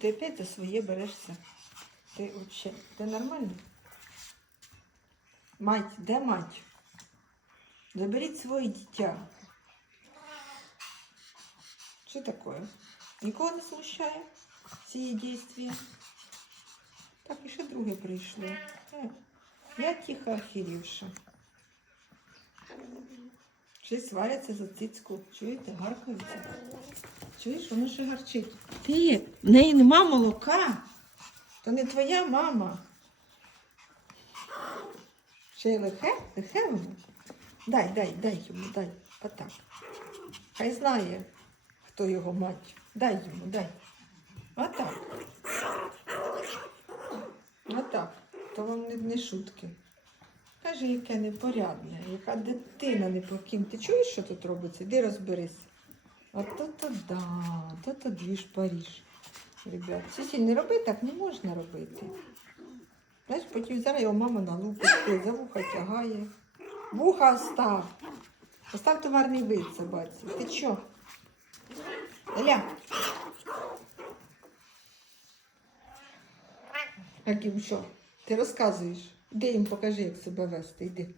Ти опять за своє берешся. Ти взагалі, ти нормально? Мать, де мать? Заберіть своє дитя. Що таке? Нікого не смущає ці дійства? Так, і ще друге прийшло. Я тихо охерівша. Щось сваряться за цицьку. Чуєте, гаркаються. Чуєш, воно ще гарчить. Ти, в неї нема молока. То не твоя мама. Ще й лихе, лихе воно. Дай, дай, дай йому, дай. Отак. Хай знає, хто його мать. Дай йому, дай. Отак. Отак. То вам не, не шутки. Каже, яке непорядне, яка дитина непокім. Ти чуєш, що тут робиться? Іди розберись. А то то да, то то двіж Паріж. Ребят, Сісі, не роби так, не можна робити. Знаєш, потім зараз його мама налупить, ти за вуха тягає. Вуха остав. Остав товарний вид собаці. Ти чо? Ля. Яким що? Ти розказуєш. Іди їм покажи, як себе вести. Іди.